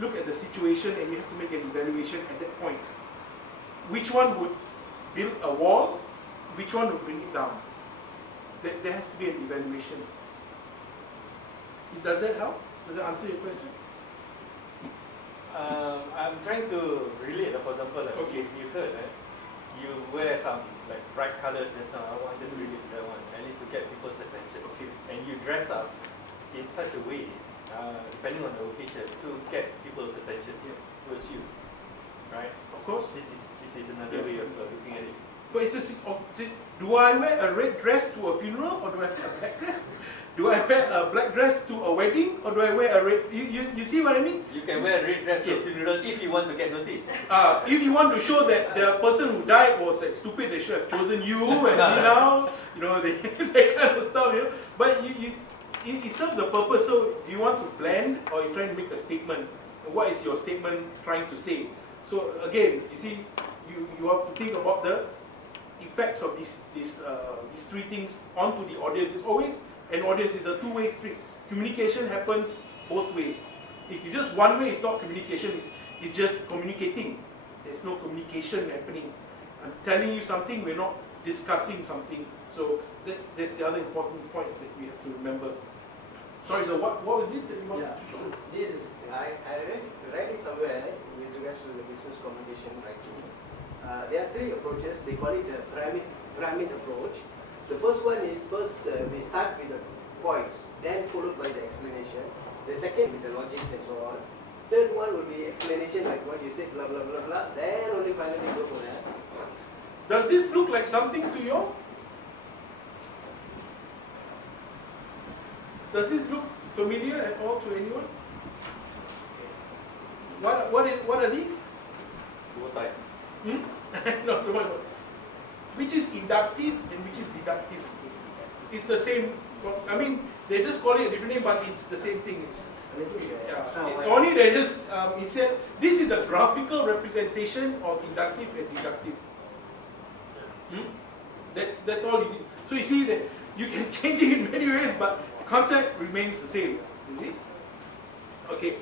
look at the situation and you have to make an evaluation at that point. Which one would build a wall? Which one would bring it down? There has to be an evaluation. Does that help? Does that answer your question? I'm trying to relate. For example, like Okay. you heard, right? You wear some like bright colors just now. I wanted to relate to that one, at least to get people's attention. Okay. And you dress up in such a way, depending on the occasion, to get people's attention towards you, right? Of course. This is another way of looking at it. But do I wear a red dress to a funeral or do I wear a black dress? Do I wear a black dress to a wedding or do I wear a red? You see what I mean? You can wear a red dress to a funeral if you want to get noticed. If you want to show that the person who died was like stupid, they should have chosen you and me now, that kind of stuff, But it serves a purpose. So do you want to blend or you trying to make a statement? What is your statement trying to say? So again, you see, you have to think about the effects of these three things onto the audience. It's always an audience is a two-way street. Communication happens both ways. If it's just one way, it's not communication, it's just communicating. There's no communication happening. I'm telling you something, we're not discussing something. So that's the other important point that we have to remember. Sorry, so what was this that you wanted to show? This is, I read it somewhere with regards to the business communication writings. There are three approaches. They call it the pyramid approach. The first one is we start with the points, then followed by the explanation. The second with the logics and so on. Third one will be explanation like what you said, blah blah blah blah. Then only finally go for the points. Does this look like something to you all? Does this look familiar at all to anyone? What are these? Both type. No, the one. Which is inductive and which is deductive? It's the same. I mean, they just call it a different name, but it's the same thing. Only they just it said this is a graphical representation of inductive and deductive. That's all you need. So you see that you can change it in many ways, but concept remains the same. You see? Okay.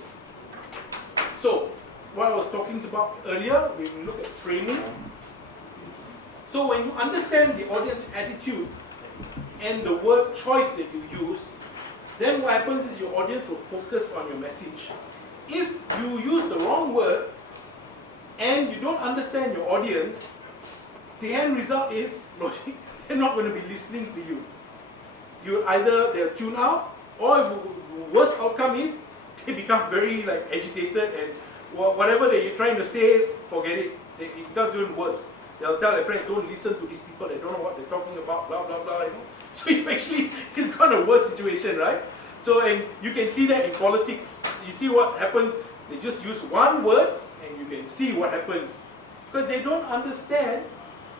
So what I was talking about earlier, we look at framing. So when you understand the audience attitude and the word choice that you use, then what happens is your audience will focus on your message. If you use the wrong word and you don't understand your audience, the end result is they're not going to be listening to you. They'll tune out, or the worst outcome is they become very agitated and whatever that you're trying to say, forget it. It becomes even worse. They'll tell their friends, don't listen to these people, they don't know what they're talking about, blah, blah, blah. So it's kind of a worse situation, right? So, and you can see that in politics. You see what happens, they just use one word and you can see what happens. Because they don't understand,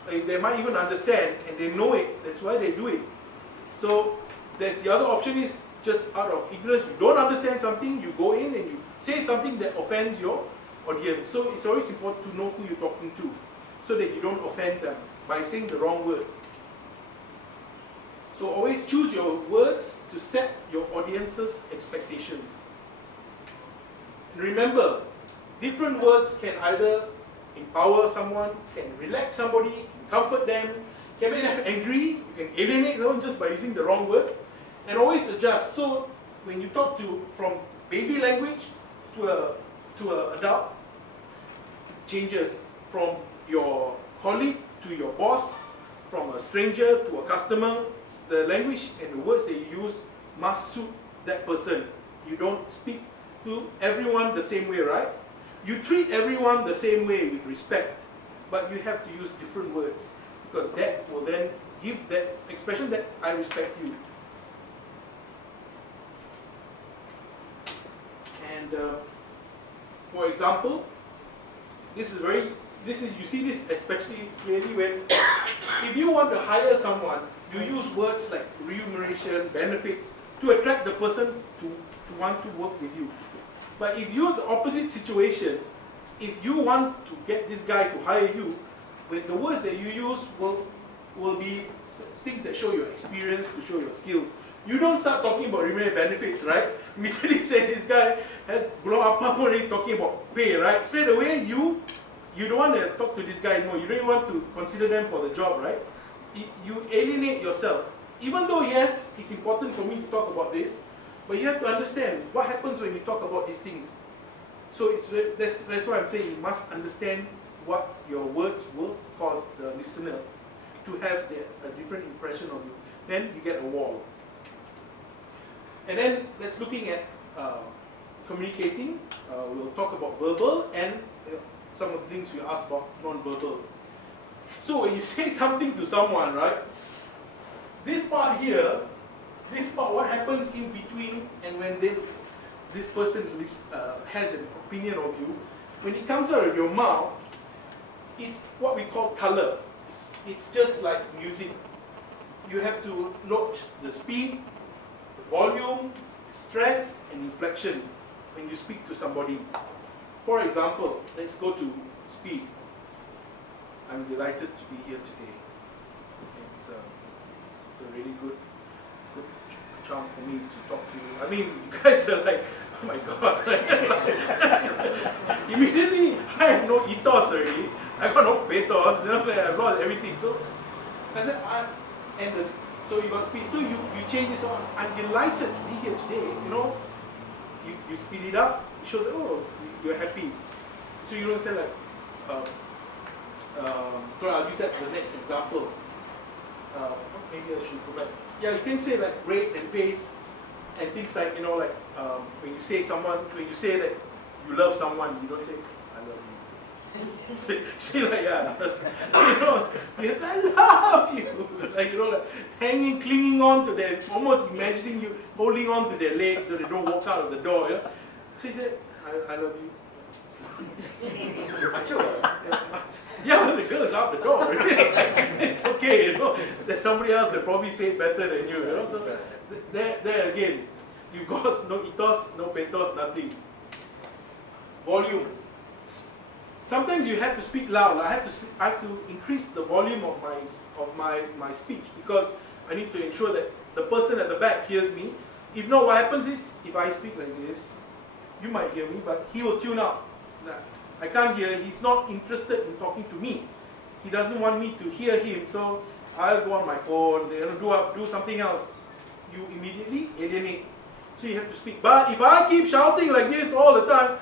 they might even understand and they know it, that's why they do it. So, there's the other option is just out of ignorance, you don't understand something, you go in and you say something that offends your audience. So, it's always important to know who you're talking to, so that you don't offend them by saying the wrong word. So always choose your words to set your audience's expectations. And remember, different words can either empower someone, can relax somebody, can comfort them, can make them angry, you can alienate them just by using the wrong word, and always adjust. So when you talk from baby language to an adult, it changes from your colleague to your boss, from a stranger to a customer. The language and the words that you use must suit that person. You don't speak to everyone the same way, right? You treat everyone the same way with respect, but you have to use different words because that will then give that expression that I respect you. And for example, you see this especially clearly when if you want to hire someone, you use words like remuneration, benefits to attract the person to want to work with you. But if you're the opposite situation, if you want to get this guy to hire you, with the words that you use will be things that show your experience, to show your skills. You don't start talking about remuneration benefits, right? Immediately say this guy has blown up already talking about pay, right? Straight away, you don't want to talk to this guy anymore. You don't even want to consider them for the job, right? You alienate yourself. Even though, yes, it's important for me to talk about this, but you have to understand what happens when you talk about these things. So that's why I'm saying you must understand what your words will cause the listener to have a different impression of you. Then you get a wall. And then let's looking at communicating. We'll talk about verbal and some of the things we asked about non-verbal. So when you say something to someone, right? This part here, what happens in between, and when this person has an opinion of you, when it comes out of your mouth, it's what we call color. It's just like music. You have to note the speed, volume, stress, and inflection when you speak to somebody. For example, let's go to speed. I'm delighted to be here today. It's a really good chance for me to talk to you. I mean, you guys are like, oh my God. Immediately, I have no ethos already. I got no pathos. I've lost everything. So I said, so you got speed. So you change this on. I'm delighted to be here today. You speed it up. It shows, oh, you're happy. So you don't say like, so I'll use that for the next example. Maybe I should go back. Yeah, you can say like rate and pace and things like, when you say that you love someone, you don't say, I love you. Say like, yeah. I love you. Like, hanging, clinging on to them, almost imagining you holding on to their legs so they don't walk out of the door. So he said, I love you. Yeah, when the girl is out the door, it's okay, There's somebody else that probably say it better than you, So there again, you've got no ethos, no pathos, nothing. Volume. Sometimes you have to speak loud. I have to increase the volume of my speech because I need to ensure that the person at the back hears me. If not, what happens is if I speak like this, you might hear me, but he will tune out. I can't hear. He's not interested in talking to me. He doesn't want me to hear him, so I'll go on my phone, do something else. You immediately alienate. So you have to speak. But if I keep shouting like this all the time,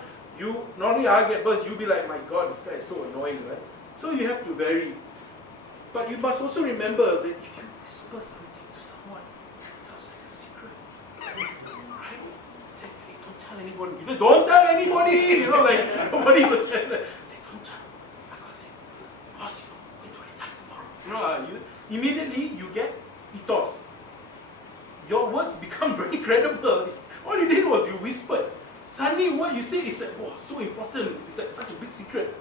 not only I get burst, you'll be like, my God, this guy is so annoying, right? So you have to vary. But you must also remember that if you whisper something to someone, it sounds like a secret. Right? Say, hey, don't tell anybody. Don't tell anybody! Like, nobody will tell them. Say, don't tell. I can't say, boss, wait till I tell tomorrow. Immediately, you get ethos. Your words become very credible. All you did was you whispered. Suddenly what you say is like, oh, so important. It's like such a big secret.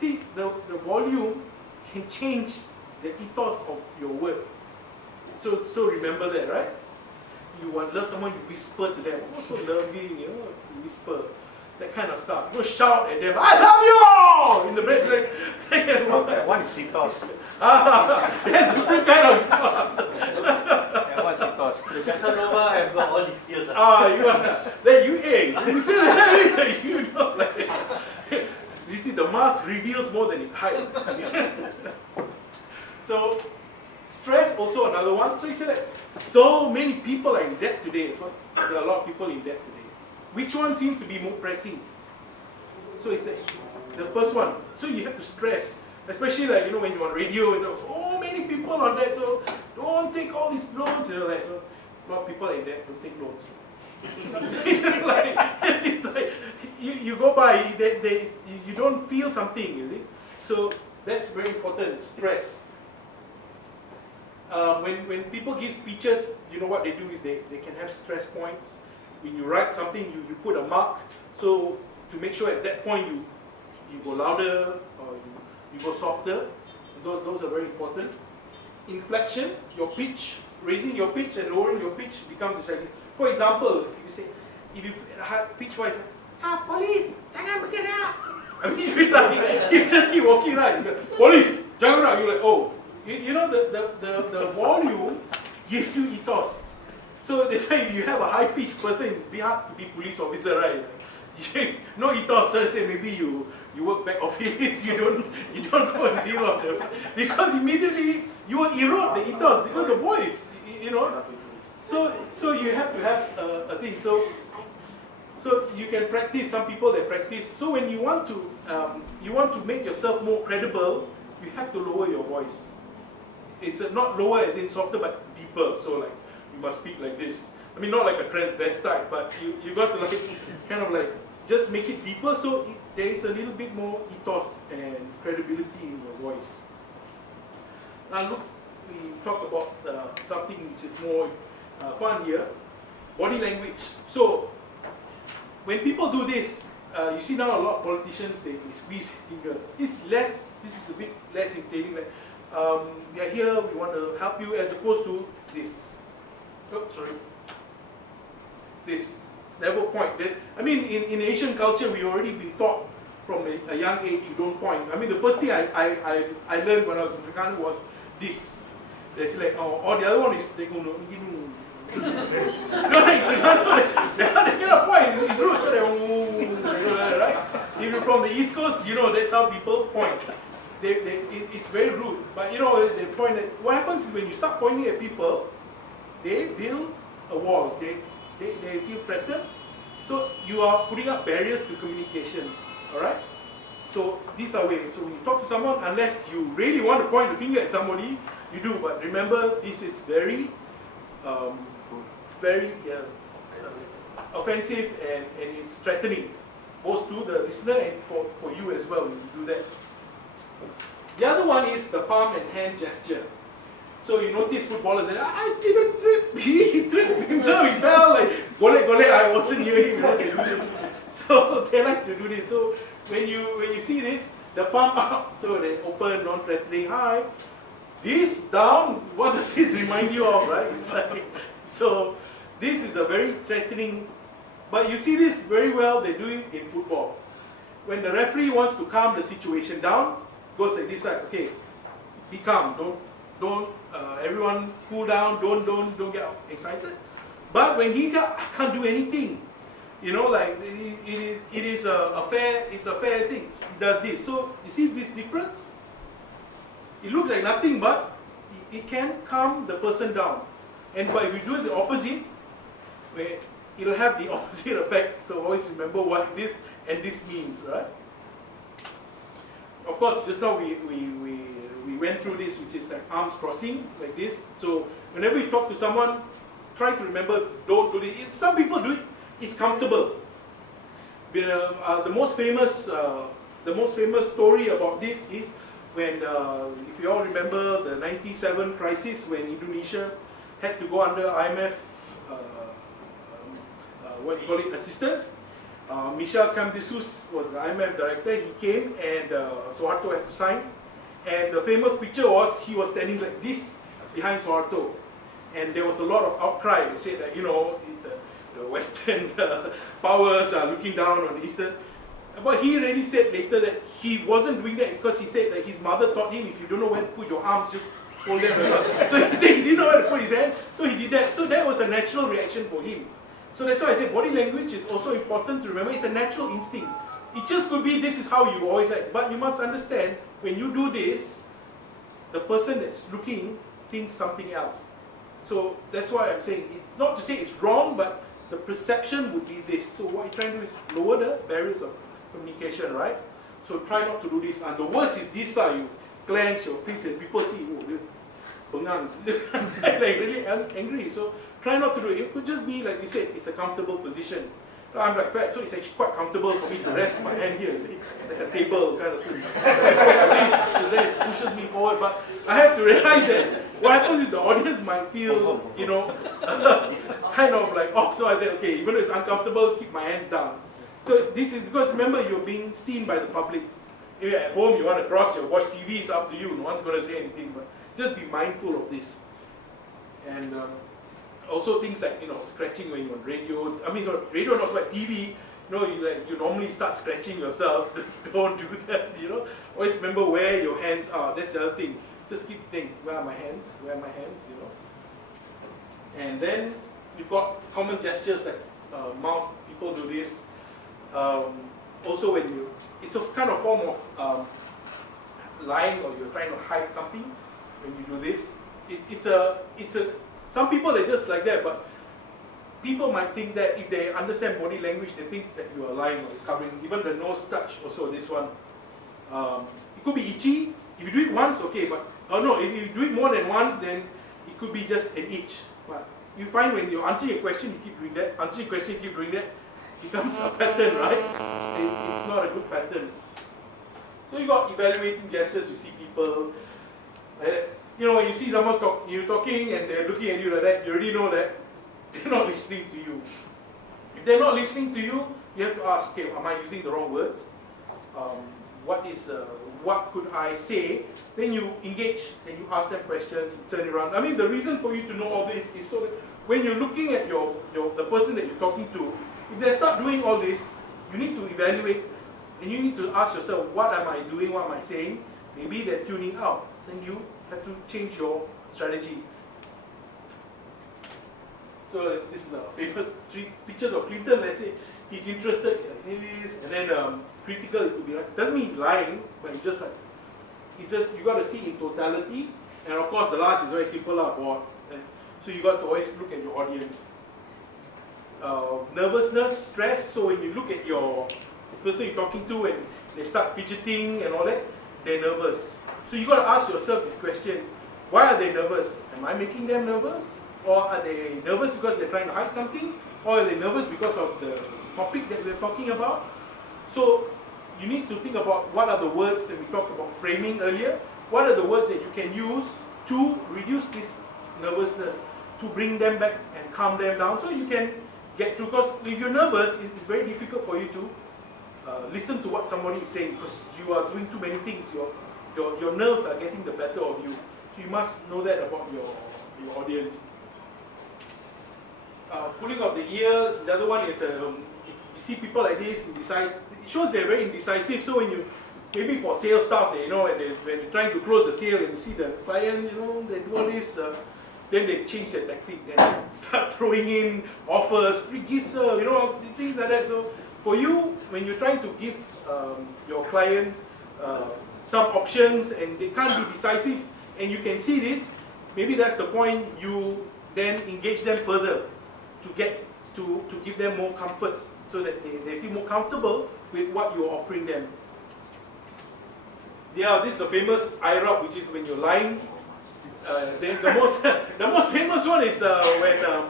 See, the volume can change the ethos of your word. So remember that, right? You love someone, you whisper to them. Oh, so loving, you whisper. That kind of stuff. You don't shout at them, I love you all! In the break, like one is ethos. There's different kind of stuff. What's ethos? The Casanova have got all these skills. You say that, you see, the mask reveals more than it hides. So, stress also another one. So you say that so many people are in debt today. There are a lot of people in debt today. Which one seems to be more pressing? So it's the first one. So you have to stress, especially like when you're on radio, so many people on that. So don't take all these loans. Like, so a lot of people are in debt. Don't take loans. It's like you go by, you don't feel something, you see. So that's very important. Stress. When people give speeches, what they do is they can have stress points. When you write something, you put a mark, so to make sure at that point you go louder or you go softer. Those are very important. Inflection, your pitch, raising your pitch and lowering your pitch becomes distracting. For example, if you pitch wise, police, jangan bergerak. I mean, you just keep walking right. Police, jangan bergerak. You're like, oh, You know, the volume gives you ethos. So that's why you have a high-pitched person, be hard to be police officer, right? No ethos, sir. Say maybe you work back office, you don't go and deal with them, because immediately you will erode the ethos because the voice, you know. So you have to have a thing. So you can practice. Some people they practice. So when you want to make yourself more credible, you have to lower your voice. It's not lower as in softer, but deeper. So like you must speak like this. I mean, not like a transvestite, but you got to like kind of like just make it deeper, so there is a little bit more ethos and credibility in your voice. Now, we talk about something which is more fun here, body language. So when people do this, you see now a lot of politicians, they squeeze finger. This is a bit less intimidating. Like, we are here, we want to help you, as opposed to this. Oh, sorry. This never point. I mean, in Asian culture, we already been taught from a young age, you don't point. I mean, the first thing I learned when I was in Terengganu was this. It's like, or the other one is, they go, no, they cannot point, it's rude, so they, right? If you're from the East Coast, you know, that's how people point. It's very rude, but you know, they point at, what happens is when you start pointing at people, they build a wall, they feel threatened, so you are putting up barriers to communication, alright? So these are ways. So when you talk to someone, unless you really want to point the finger at somebody, you do, but remember, this is very offensive and it's threatening, both to the listener and for you as well when you do that. The other one is the palm and hand gesture. So you notice footballers say, I didn't trip, he tripped himself, he fell, like, gole, I wasn't near him, you know, they do this. So they like to do this. So when you see this, the palm up, so they open, non-threatening, hi. This down, what does this remind you of, right? It's like, so this is a very threatening, but you see this very well, they do it in football. When the referee wants to calm the situation down, goes like this, like, okay, be calm, don't everyone cool down, don't get excited. But when he got, I can't do anything, you know, like it is a fair thing. He does this. So you see this difference? It looks like nothing, but it can calm the person down. And but if you do the opposite, where it'll have the opposite effect. So always remember what this and this means, right? Of course, just now we went through this, which is like arms crossing, like this. So whenever you talk to someone, try to remember, don't do it. Some people do it, it's comfortable. The most famous story about this is when, if you all remember the 97 crisis, when Indonesia had to go under IMF, assistance. Michel Camdesus was the IMF director. He came and Suharto had to sign. And the famous picture was he was standing like this behind Suharto. And there was a lot of outcry. They said that, you know, the Western powers are looking down on the Eastern. But he already said later that he wasn't doing that because he said that his mother taught him, if you don't know where to put your arms, just hold them as well. So he said he didn't know where to put his hand, so he did that. So that was a natural reaction for him. So that's why I say body language is also important to remember. It's a natural instinct. It just could be this is how you always act. But you must understand, when you do this, the person that's looking thinks something else. So that's why I'm saying, it's not to say it's wrong, but the perception would be this. So what you're trying to do is lower the barriers of communication, right? So try not to do this. And the worst is this, you clench your fist and people see, oh, like really angry. So try not to do it. It could just be, like we said, it's a comfortable position. I'm like fat, so it's actually quite comfortable for me to rest my hand here, like a table kind of thing. So then it pushes me forward. But I have to realize that what happens is the audience might feel, you know, kind of like off. So I said, okay, even though it's uncomfortable, keep my hands down. So this is because remember, you're being seen by the public. If you're at home, you want to cross, you watch TV, it's up to you. No one's going to say anything, but just be mindful of this. And also things like, you know, scratching when you're on radio. I mean, radio not like TV. You know, you normally start scratching yourself. Don't do that. You know, always remember where your hands are. That's the other thing. just keep thinking, where are my hands? Where are my hands? You know. And then you've got common gestures like mouth. People do this. Also, when it's a kind of form of lying, or you're trying to hide something. When you do this, it's a. Some people are just like that, but people might think that if they understand body language, they think that you are lying or covering. Even the nose touch, also this one. It could be itchy. If you do it once, okay, but no, if you do it more than once, then it could be just an itch. But you find when you answer a question, you keep doing that. Answer a question, you keep doing that. It becomes a pattern, right? It's not a good pattern. So you got evaluating gestures. You see people. You know, when you see someone you're talking and they're looking at you like that, you already know that they're not listening to you. If they're not listening to you, you have to ask, okay, am I using the wrong words? What could I say? Then you engage and you ask them questions, you turn it around. I mean, the reason for you to know all this is so that when you're looking at the person that you're talking to, if they start doing all this, you need to evaluate and you need to ask yourself, what am I doing? What am I saying? Maybe they're tuning out. Then you have to change your strategy. So this is a famous 3 pictures of Clinton. Let's say he's interested, he's like this, and then critical. It could be like, doesn't mean he's lying, but it's just like, you got to see in totality. And of course, the last is very simple, board. So you got to always look at your audience. Nervousness, stress. So when you look at the person you're talking to and they start fidgeting and all that, they're nervous. So you got to ask yourself this question: why are they nervous? Am I making them nervous? Or are they nervous because they're trying to hide something? Or are they nervous because of the topic that we're talking about? So you need to think about what are the words that we talked about framing earlier. What are the words that you can use to reduce this nervousness, to bring them back and calm them down so you can get through. Because if you're nervous, it's very difficult for you to listen to what somebody is saying because you are doing too many things. Your nerves are getting the better of you. So you must know that about your audience. Pulling of the ears. The other one is if you see people like this indecisive. It shows they're very indecisive. So when you maybe for sales staff, when they're trying to close the sale and you see the client, they do all this, then they change their tactic. Then they start throwing in offers, free gifts, things like that. So for you, when you're trying to give your clients some options and they can't be decisive, and you can see this, maybe that's the point. You then engage them further to give them more comfort so that they feel more comfortable with what you're offering them. Yeah, this is the famous eye rub, which is when you're lying. The most famous one is when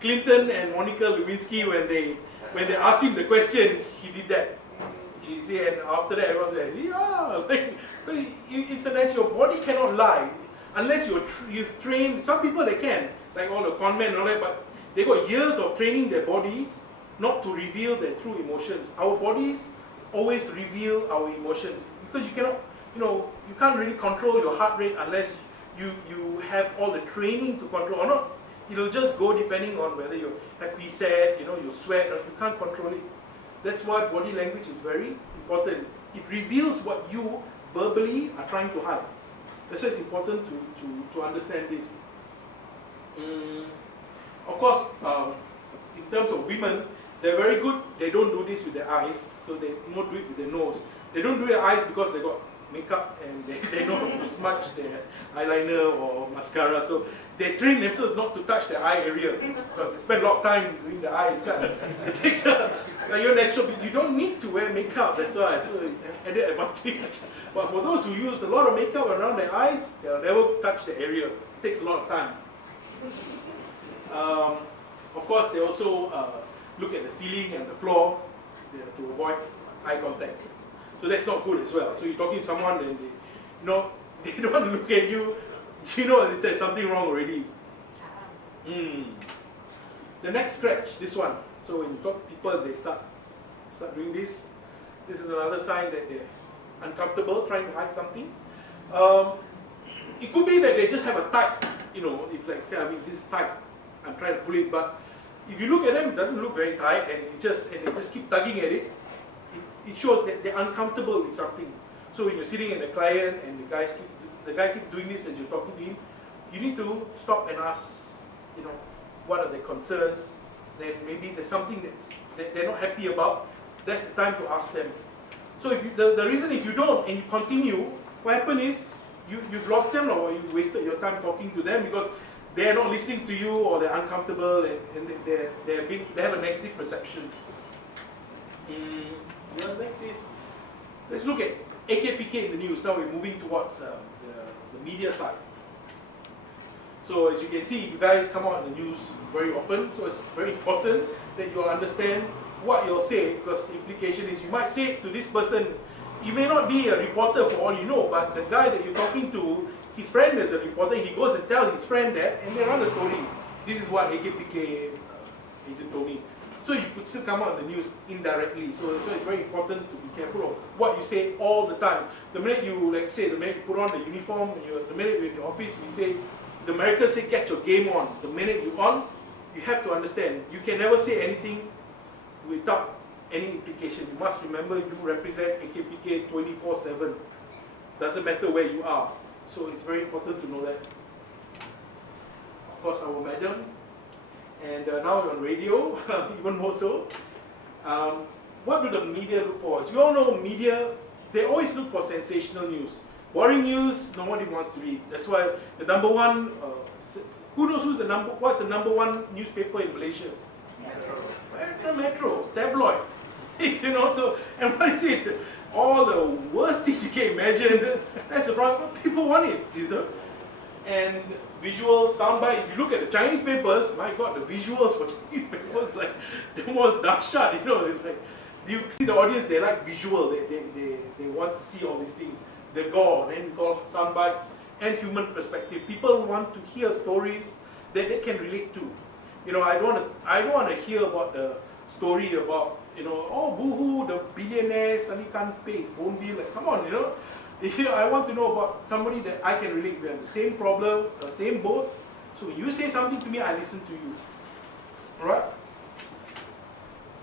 Clinton and Monica Lewinsky, when they asked him the question, he did that. You see, and after that, everyone's like, yeah, it's a natural. Your body cannot lie unless you've trained. Some people they can, like all the con men and all that, but they got years of training their bodies not to reveal their true emotions. Our bodies always reveal our emotions because you cannot, you can't really control your heart rate unless you have all the training to control or not. It'll just go depending on whether you're happy, sad, you sweat, or you can't control it. That's why body language is very important. It reveals what you verbally are trying to hide. That's why it's important to understand this. Of course, in terms of women, they're very good. They don't do this with their eyes, so they don't do it with their nose. They don't do their eyes because they got makeup and they know to smudge their eyeliner or mascara. So they train themselves not to touch their eye area because they spend a lot of time doing the eyes. It takes you're natural. You don't need to wear makeup. That's why. So added advantage. But for those who use a lot of makeup around their eyes, they'll never touch the area. It takes a lot of time. Of course, they also look at the ceiling and the floor to avoid eye contact. So that's not good as well. So you're talking to someone and they don't want to look at you. There's something wrong already. The neck scratch, this one. So when you talk to people, they start doing this. This is another sign that they're uncomfortable, trying to hide something. It could be that they just have a tight, if like say, this is tight, I'm trying to pull it, but if you look at them, it doesn't look very tight, and they just keep tugging at it. It shows that they're uncomfortable with something. So when you're sitting at the client and the the guy keeps doing this as you're talking to him, you need to stop and ask, what are their concerns. Then maybe there's something that they're not happy about. That's the time to ask them. So if the reason if you don't and you continue, what happens is you've lost them or you wasted your time talking to them because they're not listening to you or they're uncomfortable and they have a negative perception. Next is, let's look at AKPK in the news. Now we're moving towards the media side. So as you can see, you guys come out in the news very often, so it's very important that you understand what you'll say, because the implication is you might say it to this person. You may not be a reporter for all you know, but the guy that you're talking to, his friend is a reporter, he goes and tells his friend that, and they run a story. This is what AKPK agent told me. So you could still come out in the news indirectly. So it's very important to be careful of what you say all the time. The minute you, like say, the minute you put on the uniform, the minute you're in the office, we say, the Americans say get your game on. The minute you're on, you have to understand, you can never say anything without any implication. You must remember you represent AKPK 24/7. Doesn't matter where you are. So it's very important to know that. Of course, our madam, and now we're on radio, even more so. What do the media look for? As you all know, media, they always look for sensational news. Boring news, nobody wants to read. That's why the number one, who knows what's the number one newspaper in Malaysia? Metro, tabloid. So, and what is it? All the worst things you can imagine. That's the problem. People want it, and visual, soundbite. If you look at the Chinese papers, my God, the visuals for Chinese papers like the most dahsyat. It's like, you see the audience, they like visual. They want to see all these things. The gore, then we call soundbites, and human perspective. People want to hear stories that they can relate to. I don't want to hear about the story about, oh, boo-hoo, the billionaire suddenly can't pay his phone bill. Like, come on, I want to know about somebody that I can relate with, the same problem, the same boat. So when you say something to me, I listen to you. Alright?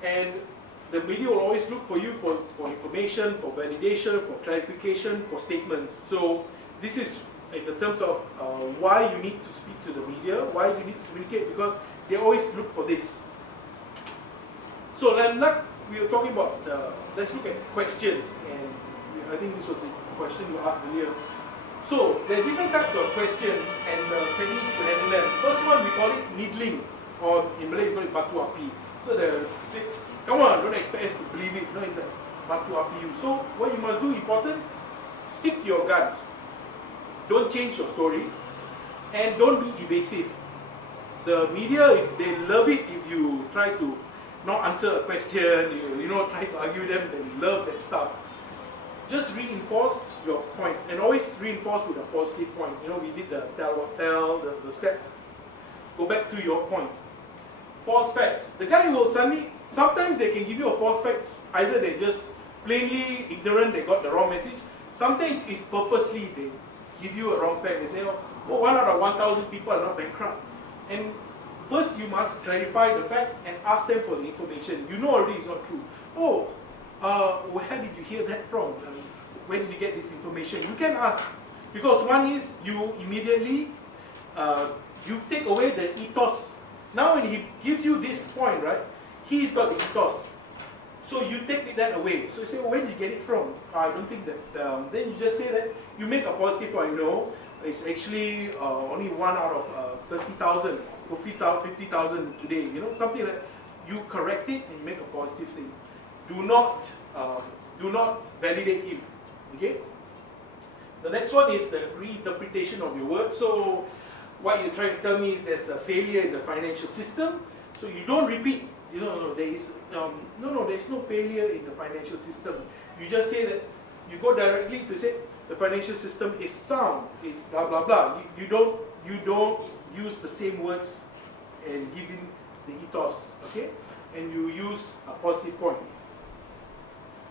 And the media will always look for you for information, for validation, for clarification, for statements. So this is in the terms of why you need to speak to the media, why you need to communicate, because they always look for this. So like we were talking about, let's look at questions, and I think this was the question you asked earlier. So there are different types of questions and techniques to handle them. First one, we call it needling, or in Malay we call it batu api. So they say, come on, don't expect us to believe it. It's like batu api. So what you must do, important, stick to your guns. Don't change your story, and don't be evasive. The media, they love it if you try to not answer a question, try to argue them, they love that stuff. Just reinforce your points, and always reinforce with a positive point. We did the tell what tell, the steps. Go back to your point. False facts. The guy will suddenly, sometimes they can give you a false fact, either they're just plainly ignorant, they got the wrong message. Sometimes it's purposely they give you a wrong fact. They say, oh, 1 out of 1,000 people are not bankrupt. And first you must clarify the fact and ask them for the information. You know already it's not true. Oh, where did you hear that from? Where did you get this information? You can ask. Because one is you immediately, you take away the ethos. Now when he gives you this point, right, he's got the ethos. So you take that away. So you say, where did you get it from? I don't think that, then you just say that, you make a positive point, it's actually only 1 out of 30,000, 50,000 today, something like that. You correct it and you make a positive thing. Do not validate him, okay? The next one is the reinterpretation of your words. So what you're trying to tell me is there's a failure in the financial system, so you don't repeat. There's no failure in the financial system. You just say that, you go directly to say the financial system is sound, it's blah blah blah. You don't use the same words and give in the ethos, okay? And you use a positive point.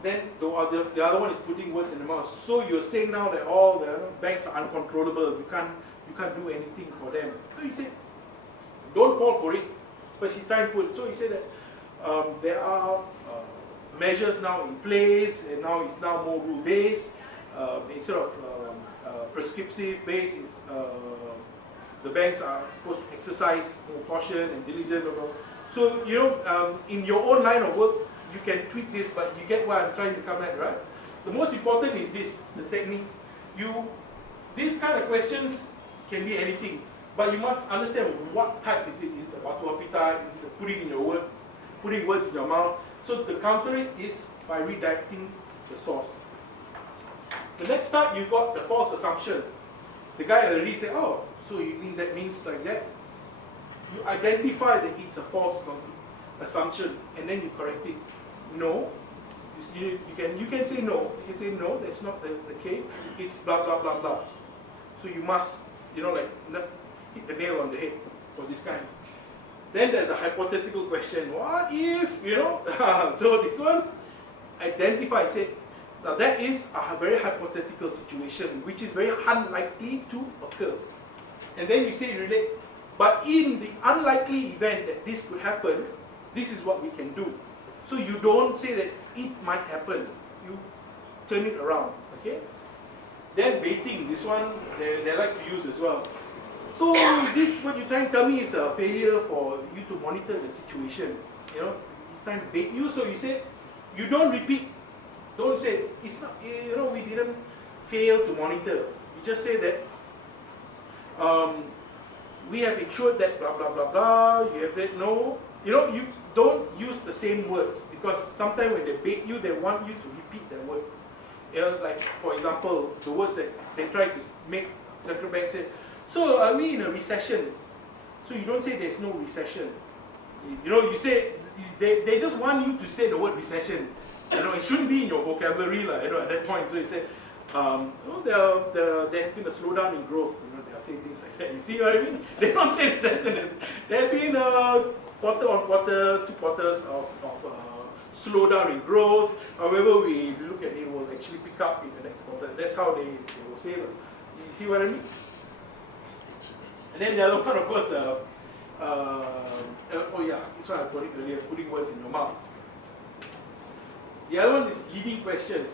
Then the other one is putting words in the mouth. So you're saying now that all the banks are uncontrollable. You can't do anything for them. So you say, don't fall for it. But he's trying to put. So he said that there are measures now in place, and now it's now more rule based. Instead of prescriptive base is the banks are supposed to exercise more caution and diligence. So in your own line of work, you can tweak this, but you get what I'm trying to come at, right? The most important is this, the technique. These kind of questions can be anything, but you must understand what type is it. Is it the batu apitai? Is it the putting words in your mouth? So the counter it is by redirecting the source. The next type, you got the false assumption. The guy already said, oh, so you mean that means like that? You identify that it's a false assumption, and then you correct it. No. You can say no. You can say no, that's not the case. It's blah blah blah blah. So you must, hit the nail on the head for this kind. Then there's a hypothetical question. What if, so this one, identify, say, now that is a very hypothetical situation, which is very unlikely to occur. And then you say relate, but in the unlikely event that this could happen, this is what we can do. So you don't say that it might happen. You turn it around, okay? Then baiting, this one they like to use as well. So is this what you're trying to tell me is a failure for you to monitor the situation? He's trying to bait you, so you say, you don't repeat. Don't say, it's not, we didn't fail to monitor. You just say that, we have ensured that blah, blah, blah, blah. You have said no. You don't use the same words, because sometimes when they bait you, they want you to repeat that word. Like, for example, the words that they try to make central bank say, so are we in a recession? So you don't say there's no recession. You say, they just want you to say the word recession. It shouldn't be in your vocabulary, at that point. So you say, there has been a slowdown in growth. They'll say things like that. You see what I mean? They don't say recession. There have been quarter on quarter, 2 quarters of slowdown in growth. However, we look at it, will actually pick up in the next quarter. That's how they will say it. You see what I mean? And then the other one, of course, this one I put it earlier, putting words in your mouth. The other one is leading questions.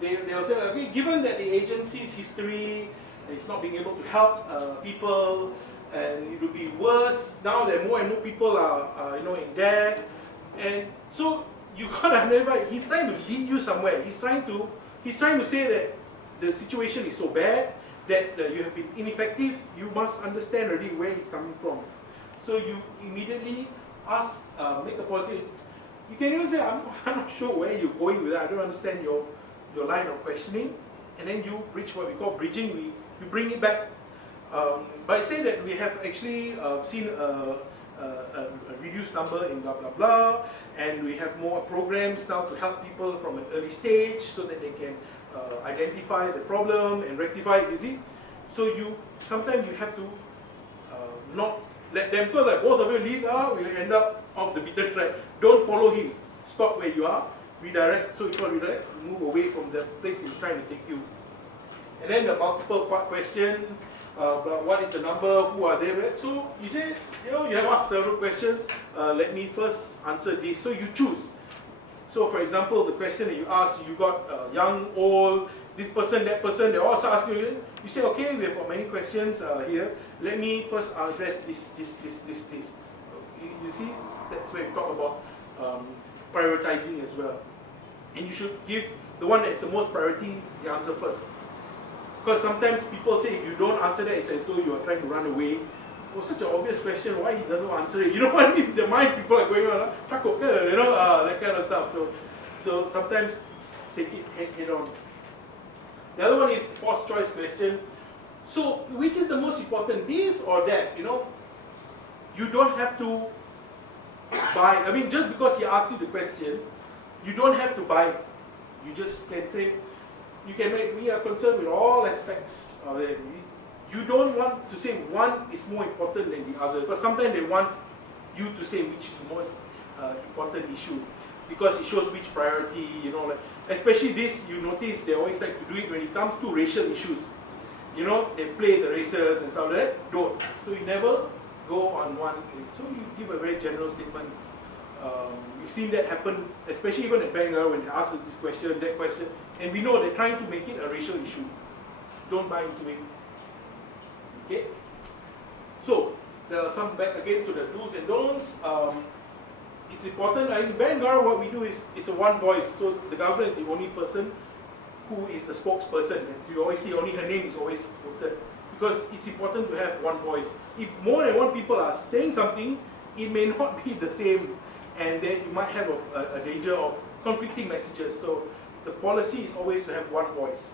They'll say, okay, given that the agency's history is not being able to help people, and it will be worse now that more and more people are in debt, and so you gotta identify. He's trying to lead you somewhere. He's trying to say that the situation is so bad that you have been ineffective. You must understand already where he's coming from. So you immediately ask, make a positive. You can even say, I'm not sure where you're going with that. I don't understand your line of questioning. And then you bridge what we call bridging. You bring it back. By saying that we have actually seen a reduced number in blah blah blah, and we have more programs now to help people from an early stage so that they can identify the problem and rectify it, you see? So sometimes you have to not let them, because like both of you lead, we end up off the beaten track. Don't follow him. Stop where you are, redirect. So you call redirect, move away from the place he's trying to take you. And then the multiple part question, what is the number, who are they, right? So you say, you have asked several questions, let me first answer this. So you choose. So for example, the question that you ask, you got young, old, this person, that person, they also ask you, you say, okay, we have got many questions here, let me first address this. You see, that's where we talk about prioritizing as well. And you should give the one that's the most priority the answer first. Because sometimes people say if you don't answer that, it's as though you are trying to run away. Oh, such an obvious question, why he doesn't answer it? You know what I mean? The mind people are going on, takut ke, that kind of stuff. So sometimes take it head on. The other one is forced choice question. So which is the most important, this or that? You don't have to buy. I mean, just because he asks you the question, you don't have to buy. You just can say, we are concerned with all aspects of it. You don't want to say one is more important than the other, because sometimes they want you to say which is the most important issue, because it shows which priority, especially this, you notice they always like to do it when it comes to racial issues. They play the races and stuff like that. Don't. So you never go on one. So you give a very general statement. We've seen that happen, especially even at Bangalore when they ask us this question, that question, and we know they're trying to make it a racial issue. Don't buy into it. Okay? So, there are some back again to the do's and don'ts. It's important. In Bangalore, what we do is it's a one voice. So the government is the only person who is the spokesperson. You always see only her name is always quoted because it's important to have one voice. If more than one people are saying something, it may not be the same, and then you might have a danger of conflicting messages. So the policy is always to have one voice.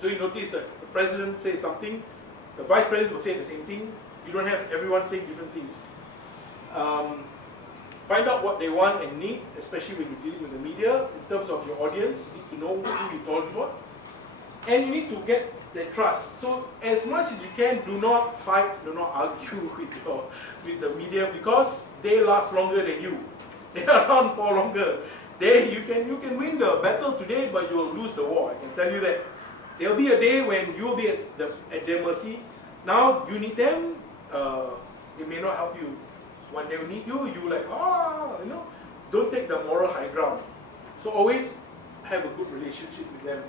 So you notice that the president says something, the vice president will say the same thing. You don't have everyone saying different things. Find out what they want and need, especially when you're dealing with the media, in terms of your audience. You need to know who you're talking about. And you need to get their trust. So as much as you can, do not fight, do not argue with the media because they last longer than you. They are around for longer. You can win the battle today, but you will lose the war. I can tell you that. There will be a day when you will be at their mercy. Now you need them. They may not help you. When they need you, you like, don't take the moral high ground. So always have a good relationship with them.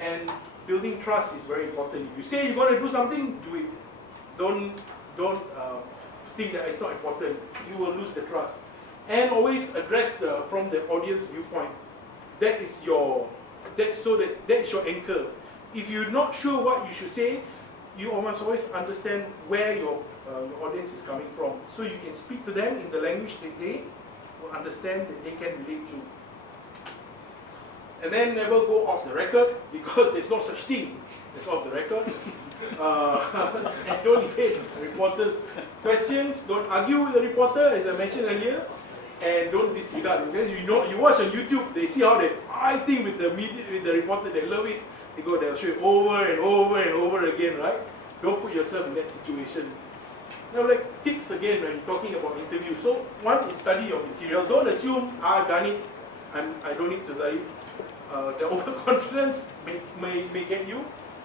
And building trust is very important. If you say you're going to do something, do it. Don't think that it's not important. You will lose the trust. And always address from the audience viewpoint. That's your anchor. If you're not sure what you should say, you must always understand where your audience is coming from. So you can speak to them in the language that they will understand, that they can relate to. And then never go off the record, because there's no such thing as off the record. And don't evade reporters' questions. Don't argue with the reporter, as I mentioned earlier. And don't disregard. Because you watch on YouTube, they see how they fighting with the media, with the reporter. They love it. They'll show it over and over and over again, right? Don't put yourself in that situation. Now, like tips again when talking about interviews. So one is study your material. Don't assume I've done it. I don't need to study. The overconfidence may get you.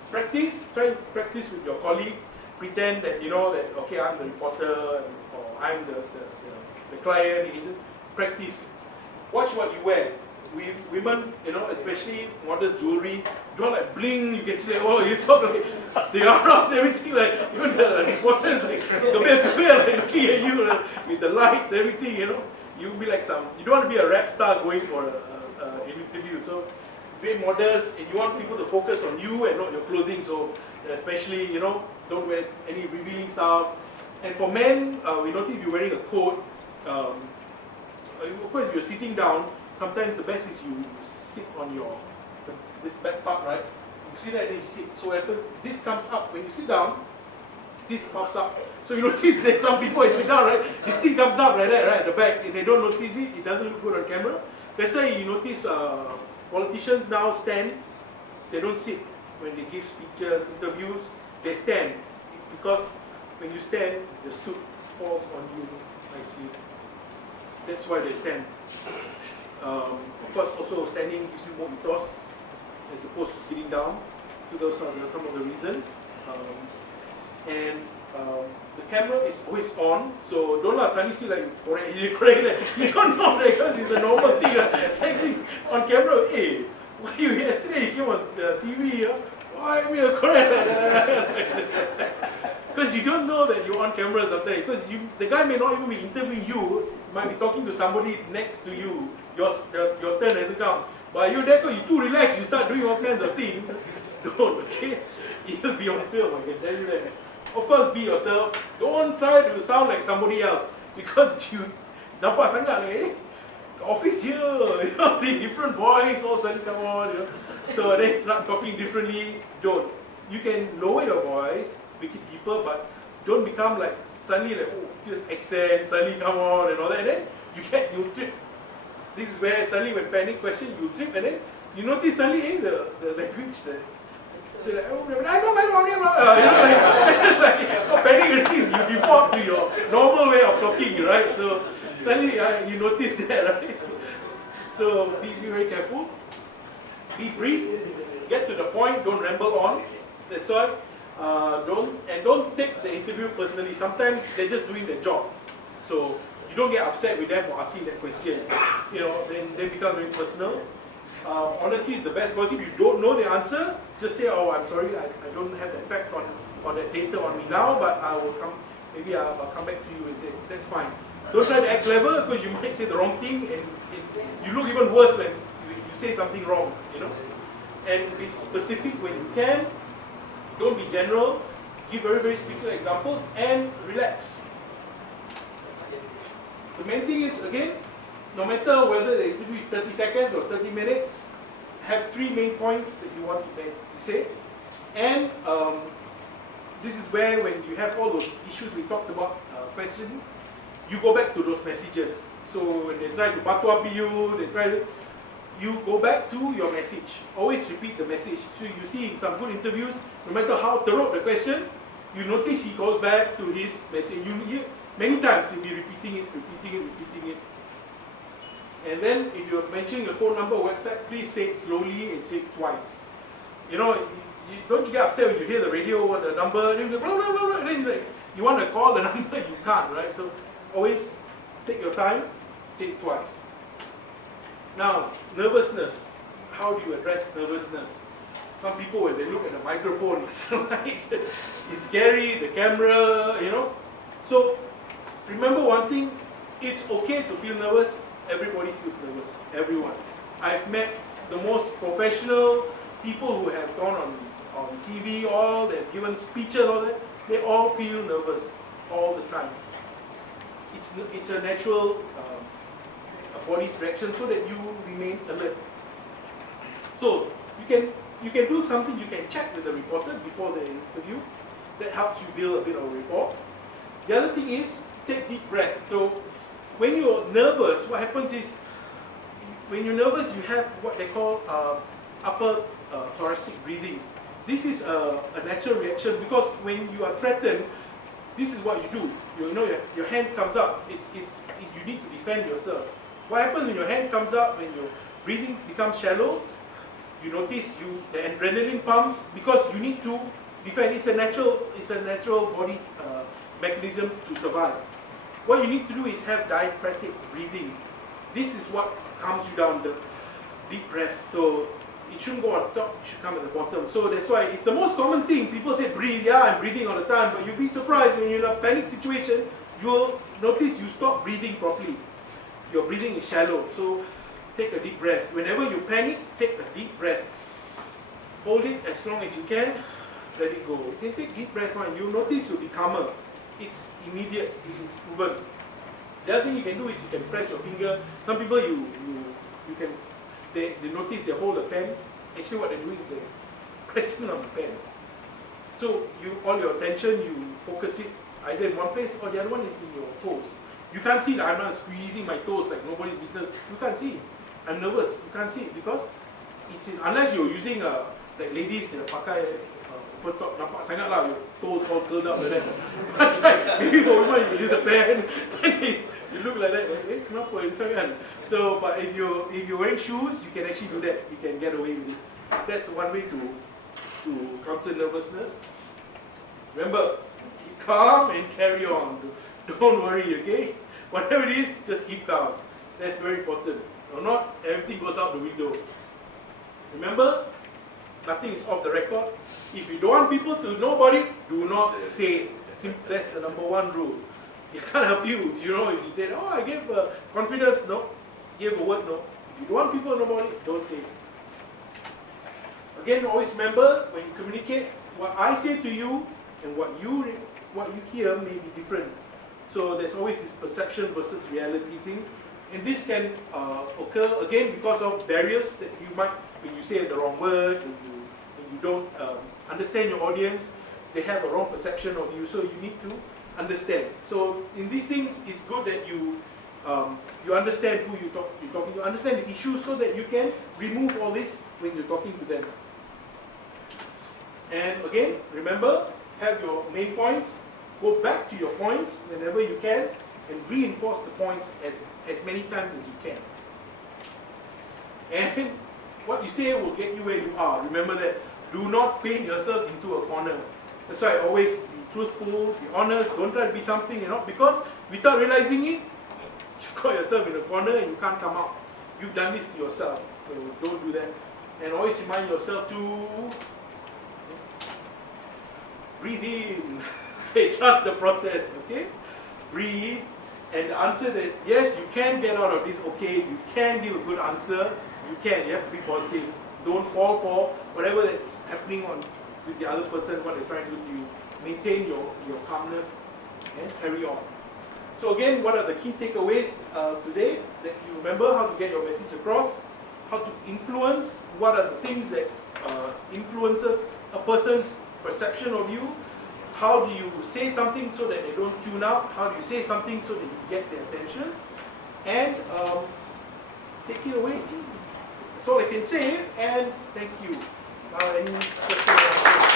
Practice. Try to practice with your colleague. Pretend that that okay, I'm the reporter or I'm the client, the agent. Practice. Watch what you wear. Women, especially modest jewelry, don't like bling. You can see like, you saw like the arms, everything like even the reporters like come here, like looking at you with the lights, everything. You'll be like you don't want to be a rap star going for an interview. So very modest, and you want people to focus on you and not your clothing. So especially don't wear any revealing stuff. And for men, we notice if you're wearing a coat. Of course, if you're sitting down. Sometimes the best is you sit on this back part, right? You see that, then you sit. So what happens, this comes up. When you sit down, this pops up. So you notice that some people sit down, right? This thing comes up like that, right, at the back. If they don't notice it, it doesn't look good on camera. That's why you notice politicians now stand. They don't sit when they give speeches, interviews. They stand. Because when you stand, the suit falls on you nicely. That's why they stand. Of course, also standing gives you more ethos as opposed to sitting down. So those are some of the reasons. The camera is always on, so don't suddenly see like correct. You don't know because it's a normal thing. Like, on camera, hey, why you yesterday you came on the TV? Why we are correct? Because you don't know that you're on camera sometimes. Because the guy may not even be interviewing you. Might be talking to somebody next to you. Your turn hasn't come. But you're too relaxed, you start doing all kinds of things. Don't, okay? It'll be on film, I can tell you that. Of course, be yourself. Don't try to sound like somebody else. Because you nampak sangat like, office here, see different voice, all suddenly come on, So they start talking differently. Don't. You can lower your voice, make it deeper, but don't become like suddenly like fierce accent, suddenly come on and all that, and then you trip. This is where suddenly when panic question, you trip, and then you notice suddenly the language that so like, panic is you default to your normal way of talking, right? So suddenly you notice that, right? So be very careful. Be brief, get to the point, don't ramble on. That's why don't take the interview personally. Sometimes they're just doing their job. So you don't get upset with them for asking that question. Then they become very personal. Honesty is the best, because if you don't know the answer, just say, oh, I'm sorry, I don't have that fact on that data on me now, but I will come, maybe I'll come back to you and say, that's fine. Don't try to act clever, because you might say the wrong thing, and you look even worse when you say something wrong, And be specific when you can. Don't be general. Give very, very specific examples, and relax. The main thing is, again, no matter whether the interview is 30 seconds or 30 minutes, have 3 main points that you want to say. And this is where, when you have all those issues we talked about, questions, you go back to those messages. So when they try to batu up you, you go back to your message. Always repeat the message. So you see in some good interviews, no matter how thorough the question, you notice he goes back to his message. Many times he'll be repeating it. And then if you're mentioning your phone number, website, please say it slowly and say it twice. Don't you get upset when you hear the radio or the number, and blah, blah, blah, blah, then you want to call the number, you can't, right? So always take your time, say it twice. Now, nervousness. How do you address nervousness? Some people, when they look at the microphone, it's scary, the camera, So, remember one thing, it's okay to feel nervous. Everybody feels nervous, everyone. I've met the most professional people who have gone on TV, they've given speeches, all that. They all feel nervous all the time. It's a natural body's reaction, so that you remain alert. So you can do something. You can chat with the reporter before the interview. That helps you build a bit of rapport. The other thing is, take deep breath. So when you're nervous, what happens is, when you're nervous, you have what they call upper thoracic breathing. This is a natural reaction, because when you are threatened, this is what you do. Your hand comes up. You need to defend yourself. What happens when your hand comes up, when your breathing becomes shallow? You notice the adrenaline pumps, because you need to defend. It's a natural body mechanism to survive. What you need to do is have diaphragmatic breathing. This is what calms you down, the deep breath. So it shouldn't go on top, it should come at the bottom. So that's why it's the most common thing. People say breathe, yeah, I'm breathing all the time, but you'll be surprised when you're in a panic situation, you'll notice you stop breathing properly. Your breathing is shallow. So take a deep breath. Whenever you panic, take a deep breath. Hold it as long as you can, let it go. You can take deep breath, you'll notice you'll be calmer. It's immediate, it is proven. The other thing you can do is you can press your finger. Some people they notice they hold a pen. Actually what they're doing is they're pressing on the pen. So all your attention, you focus it either in one place or the other one is in your toes. You can't see that I'm not squeezing my toes like nobody's business. You can't see. I'm nervous. You can't see it because unless you're using like ladies pakai open top, nampak sangat lah, your toes all curled up like that. Maybe for women you use a pen, you look like that. Kenapa kan? So, but if you're wearing shoes, you can actually do that. You can get away with it. That's one way to counter nervousness. Remember, keep calm and carry on. Don't worry, okay? Whatever it is, just keep calm. That's very important. Or not, everything goes out the window. Remember, nothing is off the record. If you don't want people to know about it, do not say it. That's the number one rule. It can't help you. If you say, oh, I gave confidence, no. Gave a word, no. If you don't want people to know about it, don't say it. Again, always remember, when you communicate, what I say to you and what you hear may be different. So there's always this perception versus reality thing. And this can occur, again, because of barriers that you might, when you say the wrong word, when you don't understand your audience, they have a wrong perception of you, so you need to understand. So in these things, it's good that you understand who you're talking to, understand the issues so that you can remove all this when you're talking to them. And again, remember, have your main points, go back to your points whenever you can, and reinforce the points as many times as you can. And what you say will get you where you are. Remember that. Do not paint yourself into a corner. That's why I always be truthful, be honest, don't try to be something, because without realizing it, you've got yourself in a corner and you can't come out. You've done this to yourself, so don't do that. And always remind yourself to breathe in. Okay, trust the process, okay? Breathe, and the answer that, yes, you can get out of this, okay, you can give a good answer, you have to be positive. Don't fall for whatever that's happening with the other person, what they're trying to do to you. Maintain your calmness and carry on. So again, what are the key takeaways today? That you remember how to get your message across, how to influence, what are the things that influences a person's perception of you, how do you say something so that they don't tune out, how do you say something so that you get their attention, and take it away, team. That's all I can say, and thank you. Any questions?